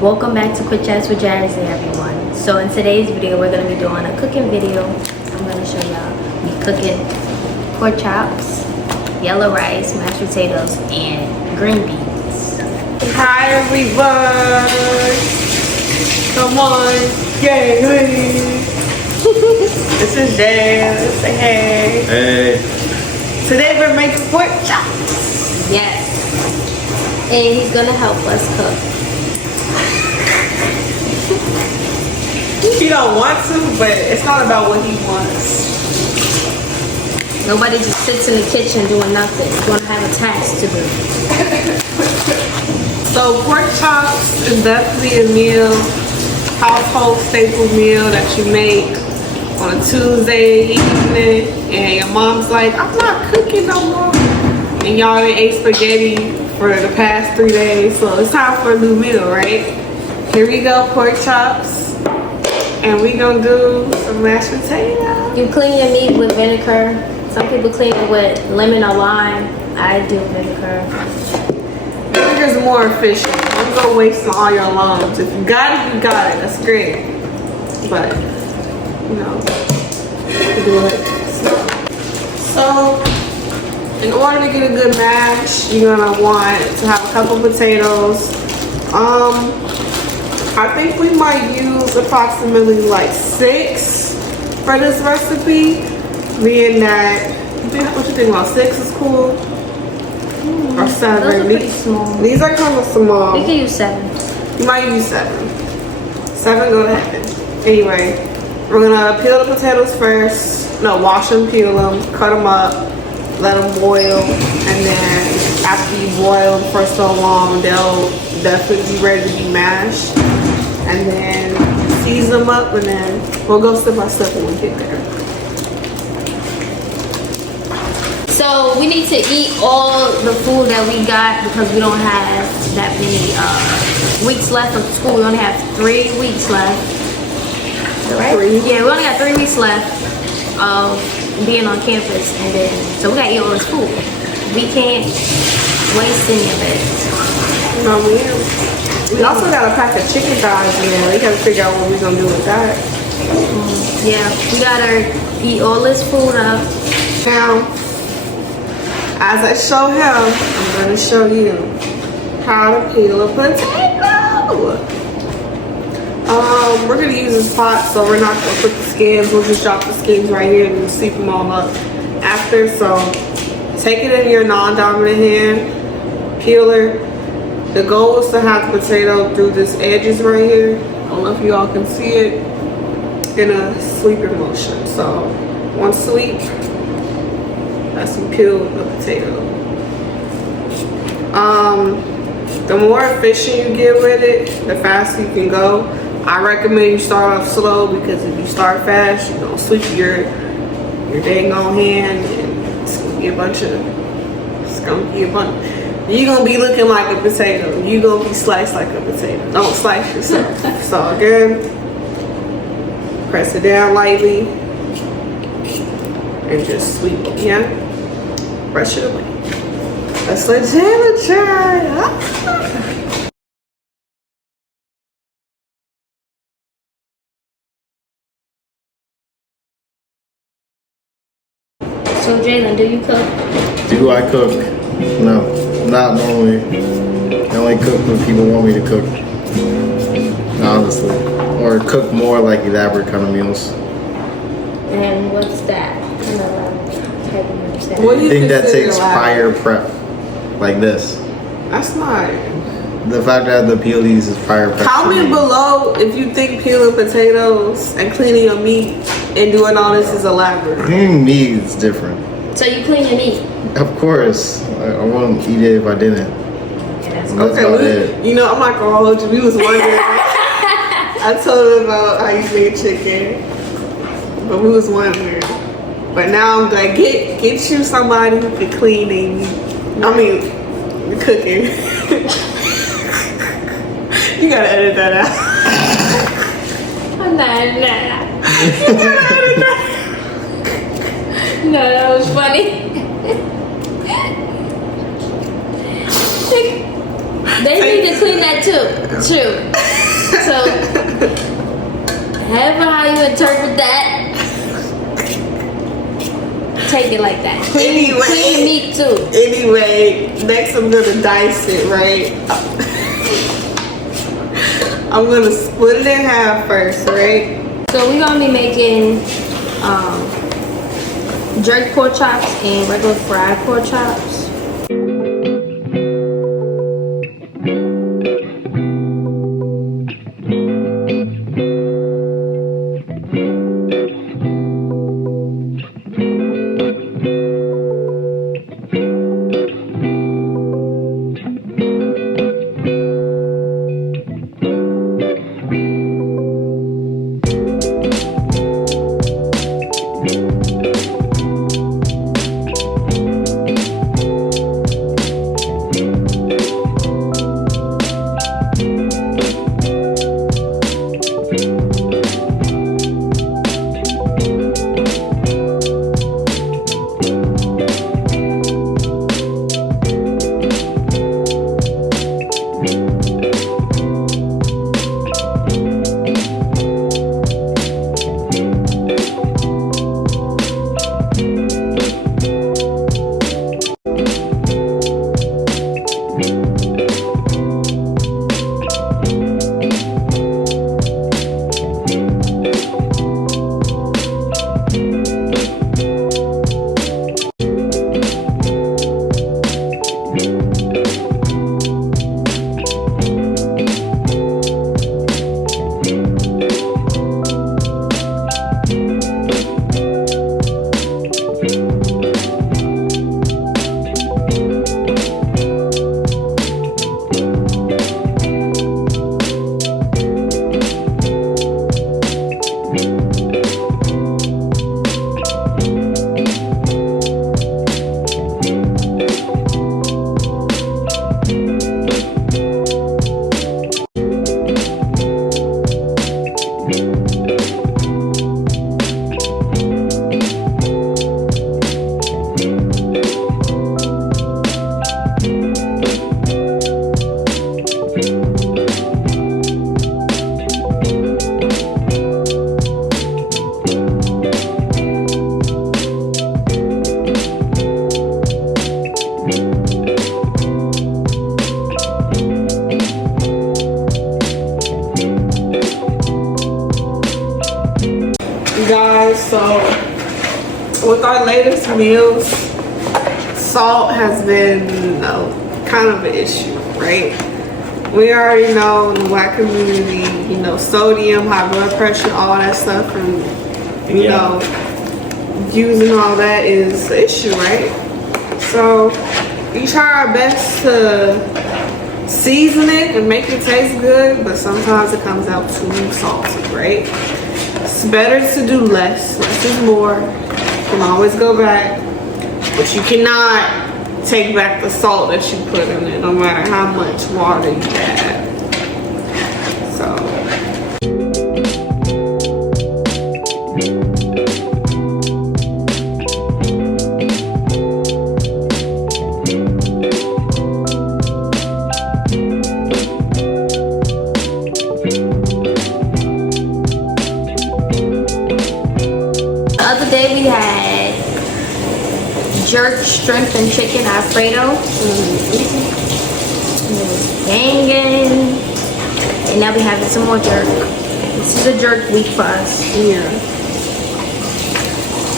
Welcome back to Quick Chats with Jazzy, everyone. So in today's video, we're going to be doing a cooking video. I'm going to show y'all me cooking pork chops, yellow rice, mashed potatoes, and green beans. Hi everyone! Come on, yay! This is Jay. Say hey. Hey. Today we're making pork chops. Yes. And he's going to help us cook. He don't want to, but it's not about what he wants. Nobody just sits in the kitchen doing nothing. You're going to have a task to do. So pork chops is definitely a meal, household staple meal that you make on a Tuesday evening, and your mom's like, I'm not cooking no more. And y'all done ate spaghetti for the past 3 days, so it's time for a new meal, right? Here we go, pork chops. And we gonna do some mashed potatoes. You clean your meat with vinegar. Some people clean it with lemon or lime. I do vinegar. Vinegar's more efficient. Don't go wasting all your limes. If you got it, you got it. That's great. But, you know, you can do it. So, in order to get a good mash, you're gonna want to have a couple potatoes. I think we might use approximately like 6 for this recipe, being that, what you think about 6 is cool? Or 7? Those are pretty small. These are kind of small. You can use 7. You might use 7. 7 go ahead. Anyway, we're gonna peel the potatoes first. No, wash them, peel them, cut them up, let them boil, and then after you boil them for so long, they'll definitely be ready to be mashed. And then season them up, and then we'll go step by step when we get there. So we need to eat all the food that we got because we don't have that many weeks left of school. We only have 3 weeks left. Right? 3? Yeah, we only got 3 weeks left of being on campus, and then so we gotta eat all this food. We can't waste any of it. No, we also got a pack of chicken thighs in there. We gotta figure out what we're gonna do with that. Yeah, we gotta eat all this food up. Now, as I show him, I'm gonna show you how to peel a potato. We're gonna use this pot, so we're not gonna put the skins. We'll just drop the skins right here and we'll sweep them all up after. So take it in your non-dominant hand, peeler. The goal is to have the potato through this edges right here. I don't know if you all can see it, in a sweeping motion. So one sweep, that's some peel the potato. The more efficient you get with it, the faster you can go. I recommend you start off slow, because if you start fast, you're gonna sweep your dang on hand, and it's gonna be a bunch. You're gonna be looking like a potato. You're gonna be sliced like a potato. Don't slice yourself. It's all good. Press it down lightly and just sweep it, yeah? Brush it away. Let's let Jayla try. So Jalen, do you cook? Do I cook? No, not normally. I only cook when people want me to cook. Honestly. Or cook more like elaborate kind of meals. And what's that? I don't understand. What do I you think that consider takes elaborate? prior prep. Like this. That's not. The fact that I have to peel these is prior prep. Comment below if you think peeling potatoes and cleaning your meat and doing all this is elaborate. Cleaning meat is different. So you clean your meat? Of course. I wouldn't eat it if I didn't. Yeah, that's That's about it. You know, I'm not gonna hold you. We was wondering. I told him about how you made chicken, but we was wondering. But now I'm like, get you somebody who can clean their meat. I mean, cooking. You gotta edit that out. Nah. You gotta edit that. No, that was funny. They need to clean that too. So, however how you interpret that, take it like that. Anyway. Clean meat too. Anyway, next I'm gonna dice it, right? I'm gonna split it in half first, right? So we're gonna be making jerk pork chops and regular fried pork chops. Guys, so with our latest meals, salt has been kind of an issue, right? We already know in the Black community, sodium, high blood pressure, all that stuff, and you know, using all that is an issue, right? So we try our best to season it and make it taste good, but sometimes it comes out too salty, right? It's better to do less. Less is more. You can always go back, but you cannot take back the salt that you put in it, no matter how much water you add. So. Today we had jerk shrimp and chicken Alfredo. Banging. And now we have some more jerk. This is a jerk week for us. Yeah.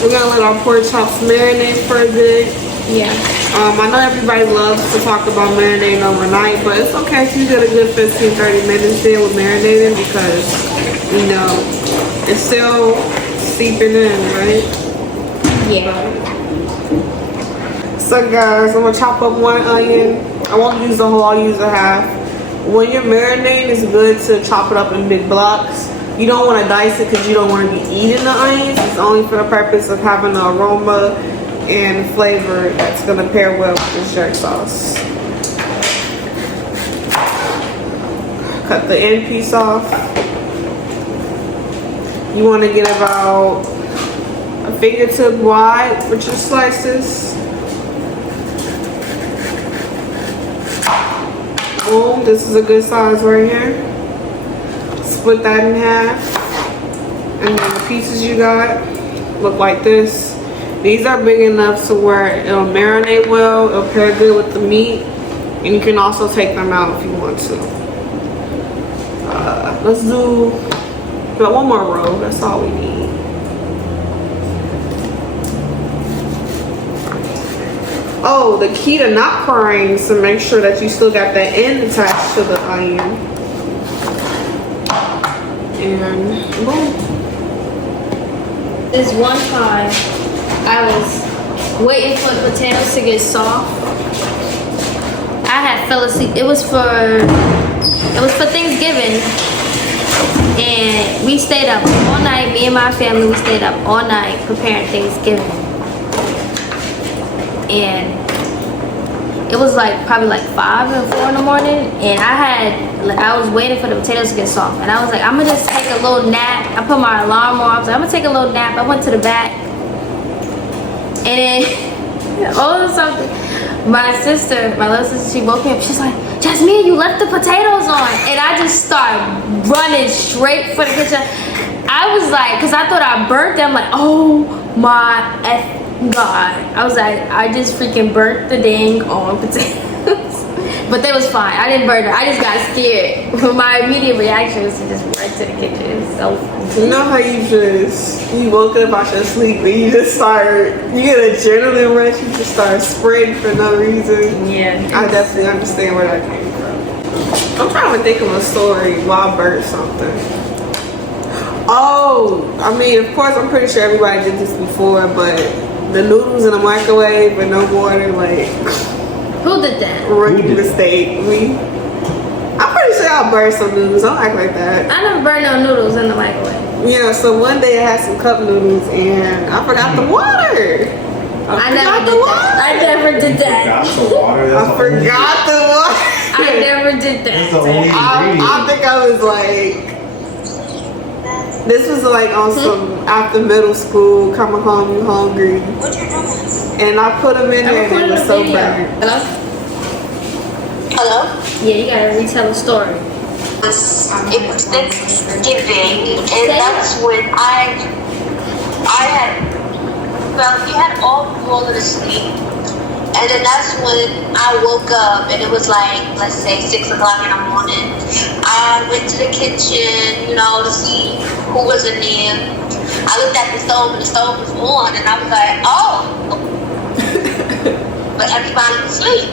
We're gonna let our pork chops marinate for a bit. Yeah. I know everybody loves to talk about marinating overnight, but it's okay if you get a good 15-30 minutes there with marinating because, it's still seeping in, right? Yeah. So guys, I'm gonna chop up one onion. I won't use the whole, I'll use a half. When you're marinating, it's good to chop it up in big blocks. You don't want to dice it because you don't want to be eating the onions. It's only for the purpose of having the aroma and flavor that's gonna pair well with this jerk sauce. Cut the end piece off. You want to get about a fingertip wide with your slices. Boom, this is a good size right here. split that in half. And then the pieces you got look like this. These are big enough to where it'll marinate well, it'll pair good with the meat, and you can also take them out if you want to. Let's do one more row, that's all we need. Oh, the key to not crying is to make sure that you still got that end attached to the onion. And boom. This one time, I was waiting for the potatoes to get soft. I had fell asleep. It was for Thanksgiving, and we stayed up all night. Me and my family, we stayed up all night preparing Thanksgiving, and it was probably 5 and 4 in the morning, and I was waiting for the potatoes to get soft, and I was like, I'm gonna just take a little nap. I put my alarm on. I was like, I'm gonna take a little nap. I went to the back, and then all of a sudden, my little sister, she woke me up. She's like, Jasmine, you left the potatoes on, and I just started running straight for the kitchen. I was like, cause I thought I burnt them. Like, oh my God, I was like, I just freaking burnt the dang on potatoes. But they was fine. I didn't burn them. I just got scared. But my immediate reaction was to just run to the kitchen. It was so funny. You know how you woke up out your sleep and you get an adrenaline rush, you just start sprinting for no reason. Yeah. I definitely understand where that came from. I'm trying to think of a story while I burnt something. Oh, I mean, of course, I'm pretty sure everybody did this before, but the noodles in the microwave with no water, who did that? Rookie mistake. I'm pretty sure I burned some noodles. Don't act like that. I never burned no noodles in the microwave. Yeah, so one day I had some cup noodles and I forgot the water. I never did that. I forgot the water. I never did that. I think I was this was on some after middle school, coming home you hungry. And I put them in there and it was so bad. Hello? Yeah, you gotta retell the story. It was Thanksgiving, and that's when I had all fallen asleep, and then that's when I woke up, and it was let's say 6 o'clock in the morning. I went to the kitchen, to see who was in there. I looked at the stove, and the stove was on, and I was like, oh. But everybody was asleep.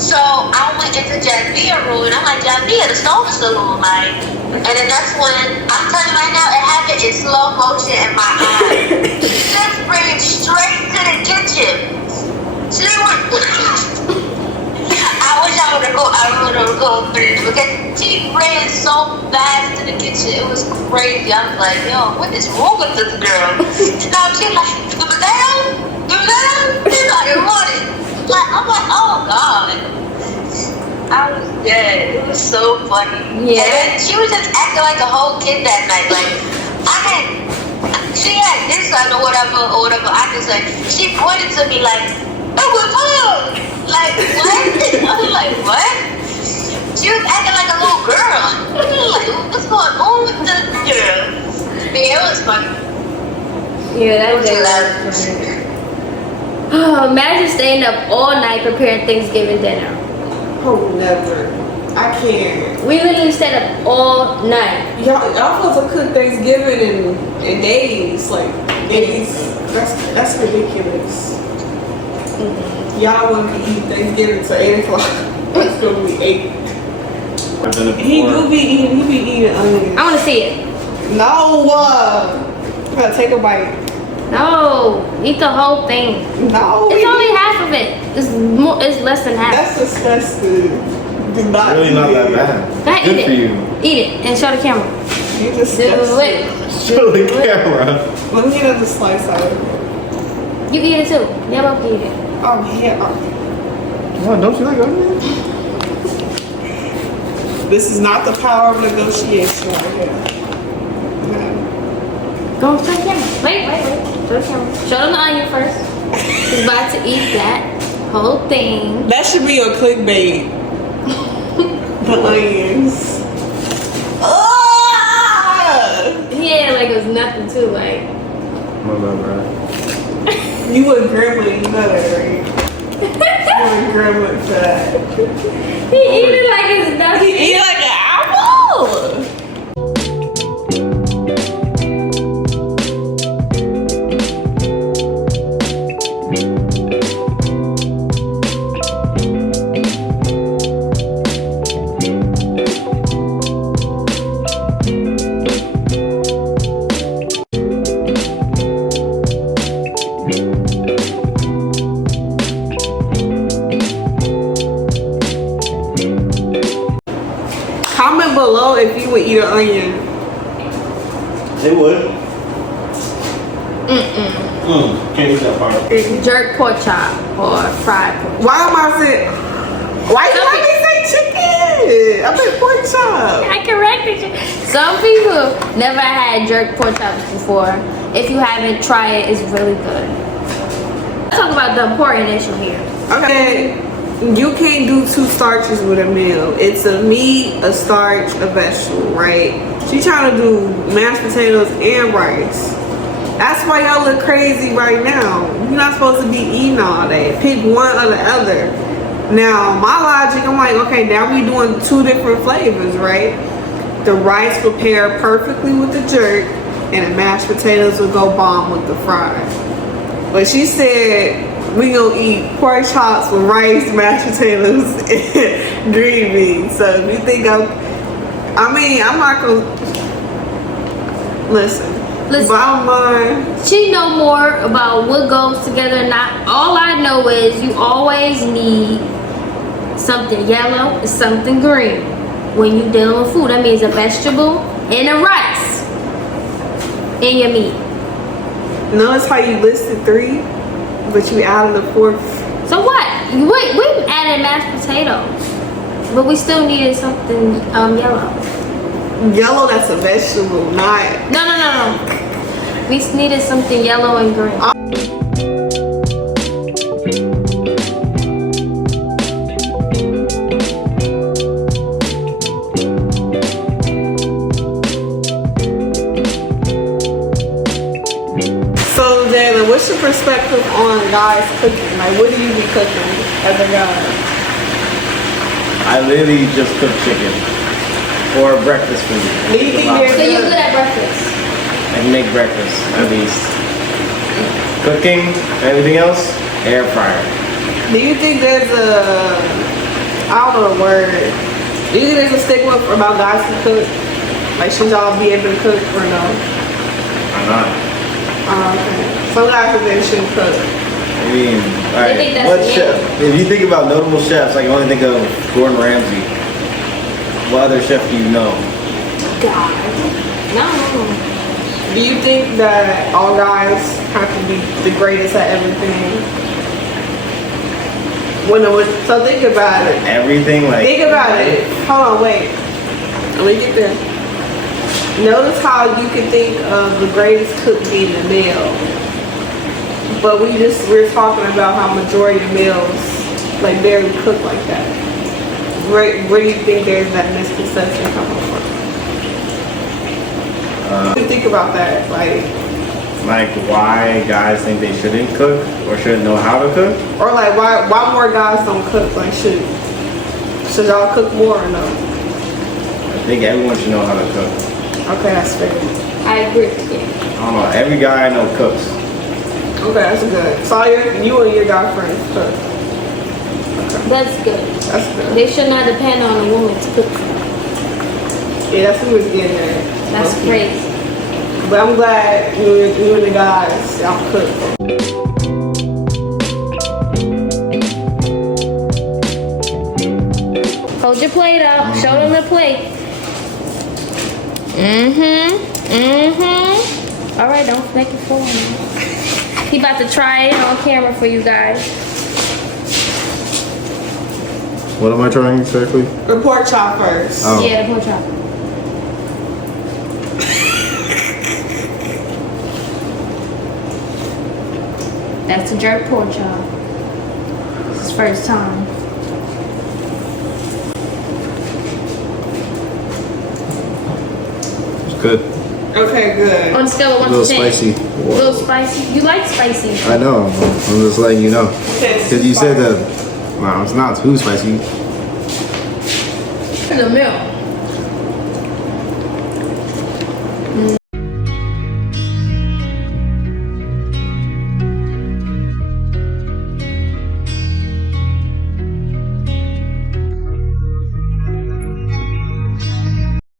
So I went into Jasmia's room, and I'm like, Jasmia, the stove is still on, and then that's when, I'm telling you right now, it happened in slow motion in my eyes. She just ran straight to the kitchen. She went, I wish I would have gone through because she ran so fast to the kitchen. It was crazy. I was like, yo, what is wrong with this girl? Now she's like, the potato, they're running. I'm like, oh God. I was dead. It was so funny. Yeah. And then she was just acting like a whole kid that night. She had this on or whatever. I just she pointed to me oh my God. What? I was like, what? She was acting like a little girl. I was what's going on with this girl? Yeah, it was funny. Yeah, that was funny. Oh, imagine staying up all night preparing Thanksgiving dinner. Oh, never. I can't. We literally stayed up all night. Y'all supposed to cook Thanksgiving in days. Days. That's ridiculous. Mm-hmm. Y'all want to eat Thanksgiving till 8 o'clock. It's going to be 8. He be eating onions. I want to see it. No. You gotta take a bite. No, eat the whole thing. No. It's only half of it. It's less than half. That's disgusting. Do not Really not that bad. Go ahead, Good eat for it. you. Eat it and show the camera. You Do disgusting. it. Show the camera. Let me get another slice out of it. You eat it too. Y'all both eat it. Oh, yeah. What, don't you like onions? This is not the power of negotiation right here. Go show the camera. Wait. Show the camera. Show them the onion first. He's about to eat that whole thing. That should be your clickbait. The onions. was nothing too. Like, My bad, bro. You and grandma, you know that, right? You and grandma fat. he eat it like it's nothing. He eat like an apple. Comment below if you would eat an onion. They would. Can't eat that part. Jerk pork chop or fried pork. Why am I saying? Why you let me say chicken? I meant pork chop. I corrected you. Some people never had jerk pork chops before. If you haven't tried it, it's really good. Let's talk about the important issue here. Okay, you can't do two starches with a meal. It's a meat, a starch, a vegetable, right? She trying to do mashed potatoes and rice. That's why y'all look crazy right now. You're not supposed to be eating all that. Pick one or the other. Now, my logic, I'm like, okay, now we doing two different flavors, right? The rice prepared perfectly with the jerk, and the mashed potatoes will go bomb with the fries. But she said we gonna eat pork chops with rice, mashed potatoes, and green beans. So if you think I'm not gonna listen. Bottom line, She know more about what goes together. Not all I know is you always need something yellow and something green when you dealing with food. That means a vegetable and a rice in your meat. notice how you listed 3, but you added a 4th. So what? We added mashed potatoes, but we still needed something yellow. Yellow, that's a vegetable, not. No. We needed something yellow and green. So, Jalen, what's your perspective on guys cooking? Like, what do you be cooking as a guy? I literally just cook chicken or breakfast food. Do you think So you're good at breakfast? I can make breakfast at least. Cooking, everything else, air fryer. Do you think there's I don't know the word. Do you think there's a stigma about guys who cook? Like, should y'all be able to cook or no? Why not? Okay. Some guys think they shouldn't cook. I mean, alright. think that's What the chef? If you think about notable chefs, I can only think of Gordon Ramsay. What other chef do you know? God. No. Do you think that all guys have to be the greatest at everything? So think about it. Everything, like. Think about it. Hold on, wait. Let me get this. Notice how you can think of the greatest cook being the male, but we're talking about how majority of males like barely cook like that. Where do you think there's that misconception coming from? What do you think about that? Like why guys think they shouldn't cook or shouldn't know how to cook? Or like why more guys don't cook? Like should y'all cook more or no? I think everyone should know how to cook. Okay, that's fair. I agree with you. I don't know. Every guy I know cooks. Okay, that's good. So you and your guy friends cook. That's good. That's good. They should not depend on a woman to cook. Yeah, that's what we was getting at. That's Okay. crazy. But I'm glad you and the guys y'all cook. Hold your plate up. Show them the plate. All right, don't make it fall. He about to try it on camera for you guys. What am I trying exactly? The pork chop first. Oh. Yeah, the pork chop. That's a jerk pork chop. It's his first time. It's good. Okay, good. On a scale of 1 A little to 10. spicy. A little spicy. You like spicy? I know. I'm just letting you know. Because you said that, well, it's not too spicy. In the milk.